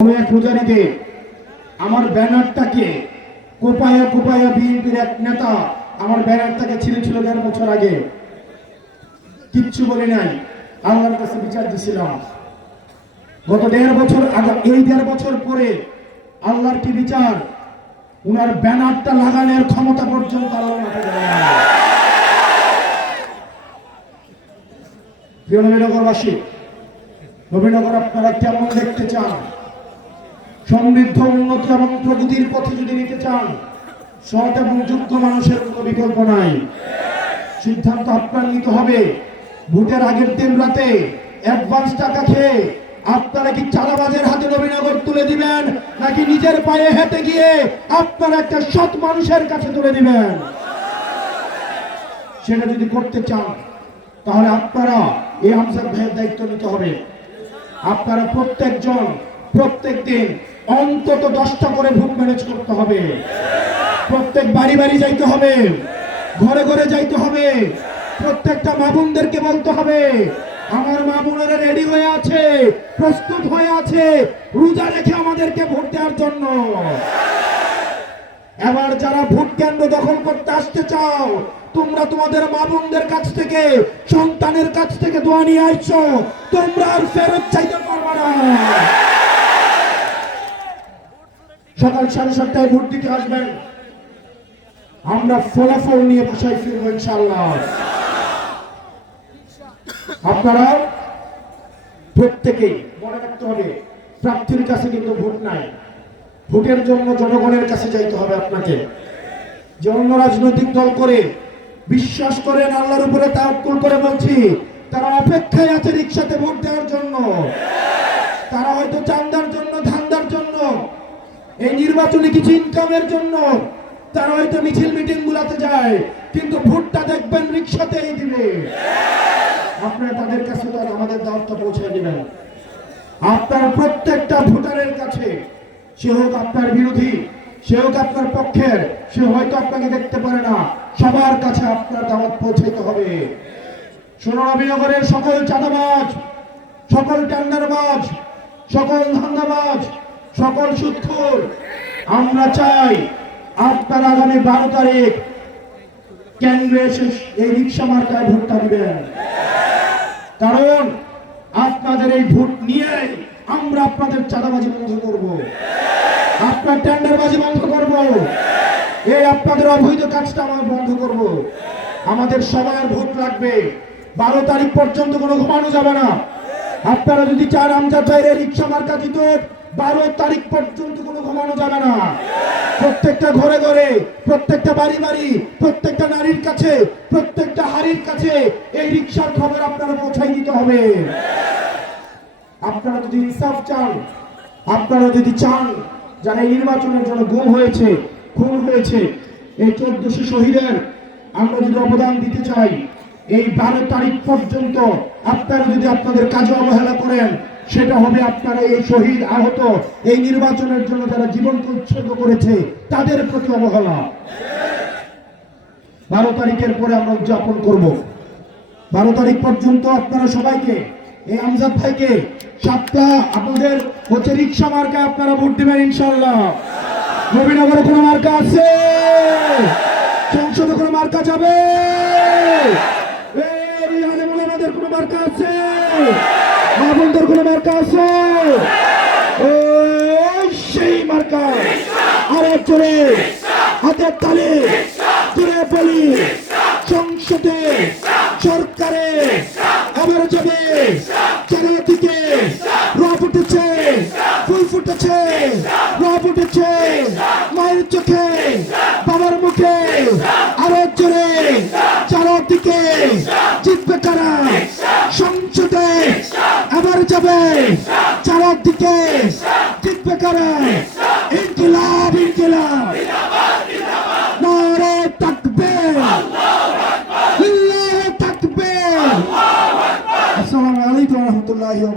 এক রোজারিতে আমার ব্যানারটাকে, কোপায়া কোপায়া বিএনপির এক নেতা আমার ব্যানারটাকে ছিঁড়েছিল দেড় বছর আগে। কিচ্ছু বলে নাই, আল্লাহর কাছে বিচার দিছিলাম। গত দেড় বছর আগে, এই দেড় বছর পরে আল্লাহর কি বিচার? উনার ব্যানারটা লাগানোর ক্ষমতা পর্যন্ত আল্লাহ প্রিয় নবীনগরবাসী, নবীনগর আপনারা কেমন দেখতে চান? সমৃদ্ধ উন্নতি এবং প্রগতির পথে যদি নিতে চান, সৎ এবং যোগ্য মানুষের কোনো বিকল্প নাই। সিদ্ধান্ত আপনার নিতে হবে। ভোটের আগের দিন রাতে অ্যাডভান্স টাকা খেয়ে আপনারা কি চালাবাজের হাতে নবীনগর তুলে দিবেন, নাকি নিজের পায়ে হেঁটে গিয়ে আপনারা একটা সৎ মানুষের কাছে তুলে দিবেন? সেটা যদি করতে চান, তাহলে আপনারা এই আমজাদ ভাইয়ের দায়িত্ব নিতে হবে। আপনারা প্রত্যেকজন প্রত্যেক দিন অন্তত দশটা করে ভোট ম্যানেজ করতে হবে। প্রত্যেক বাড়ি বাড়ি যাইতে হবে। ঘরে ঘরে যাইতে হবে। প্রত্যেকটা মা বোনদেরকে বলতে হবে, আমার মা বোনেরা রেডি হয়ে আছে, প্রস্তুত হয়ে আছে, রোজা রেখে আমাদেরকে ভোট দেওয়ার জন্য। এবার যারা ভোট কেন্দ্র দখল করতে আসতে চাও, তোমরা তোমাদের মা বোনদের কাছ থেকে, সন্তানের কাছ থেকে দোয়া নিয়ে আসছো, তোমরা আর ফেরত চাইতে পারবে না। সকাল সাড়ে সাতটায় ভোট দিতে আসবেন। আমরা ফলাফল নিয়ে বাসায় ফিরবো ইনশাল্লাহ আপনারা প্রত্যেকেই মনে রাখতে হবে, প্রার্থীর কাছে কিন্তু ভোট নাই। ভোটের জন্য জনগণের কাছে যাইতে হবে আপনাকে। যে অন্য রাজনৈতিক দল করে বিশ্বাস করেন, আল্লাহর উপরে তাওয়াক্কুল করে বলছি, তারা অপেক্ষায় আছে রিক্সাতে ভোট দেওয়ার জন্য। তারা হয়তো চান্দার জন্য এই নির্বাচনে কিছু ইনকামের জন্য তারা হয়তো মিছিল মিটিং গুলাতে যায়, কিন্তু ভোটটা দেখবেন রিক্সাতেই দিবে। আপনারা তাদের কাছে তো আমাদের দাওয়াতটা পৌঁছে দিবেন। আপনার প্রত্যেকটা ভোটারের কাছে, সে হোক আপনার বিরোধী, সে হোক আপনার পক্ষের, সে হয়তো আপনাকে দেখতে পারে না। সবার কাছে আপনার দাওয়াত পৌঁছাইতে হবে। সোনানবীনগরের সকল চাঁদাবাজ, সকল টেন্ডারবাজ সকল ধান্দাবাজ সকল সুৎখোর, আমরা চাই আপনার আগামী বারো তারিখ কেন্দ্রে এই রিক্সা মার্কায় ভোটটা দিবেন। কারণ আপনাদের এই ভোট নিয়ে আমরা আপনাদের চাঁদাবাজি বন্ধ করব। আপনার বন্ধ করব। এই আপনাদের অবৈধ কাজটা আমরা বন্ধ করব। আমাদের সবার ভোট লাগবে। বারো তারিখ পর্যন্ত কোনো ঘুমানো যাবে না। আপনারা যদি চান আমজাদ বাইরে রিক্সা মার্কা দিতে বারো তারিখ পর্যন্ত কোনো ঘুমানো যাবে না। প্রত্যেকটা ঘরে ঘরে, প্রত্যেকটা বাড়ি বাড়ি, প্রত্যেকটা নারীর কাছে, প্রত্যেকটা হাড়ির কাছে এই রিক্সার খবর আপনারা পৌঁছাই দিতে হবে। আপনারা যদি ইনসাফ চান, আপনারা যদি চান, যারা এই নির্বাচনের জন্য গুম হয়েছে, খুন হয়েছে, এই চোদ্দশো শহীদের আমরা যদি অবদান দিতে চাই, এই বারো তারিখ পর্যন্ত আপনারা যদি আপনাদের কাজে অবহেলা করেন সেটা হবে আপনারা এই শহীদ আহত এই নির্বাচনের জন্য যারা জীবনকে উৎসর্গ করেছে তাদের প্রতি অবহেলা বারো তারিখের পরে আমরা উদযাপন করব বারো তারিখ পর্যন্ত আপনারা সবাইকে এই আমজাদ ভাইকে সাতটা আপনাদের হচ্ছে রিক্সা মার্কা আপনারা ভোট দেবেন ইনশাল্লাহ নবীনগরে কোনো মার্কা আছে সংসদে কোনো মার্কা যাবে কোনো মার্কা আছে মা বোনদের কোনো মার্কা আছে? সেই মার্কা। আরে চলে হাতের তালে জোরে বলি, সংসদে সরকারে আবার যাবে। চারিদিকে রব উঠেছে, ফুল ফুটেছে, রব উঠেছে। মায়ের চোখে, বাবার মুখে আরও জোরে চারিদিকে জিতবে কারা? সংসদে আবার চারার দিকে জিতবে কারা? ইনকিলাব ইনকিলাব। নারে তাকবীর আসসালামু আলাইকুম রাহমাতুল্লাহি ওয়া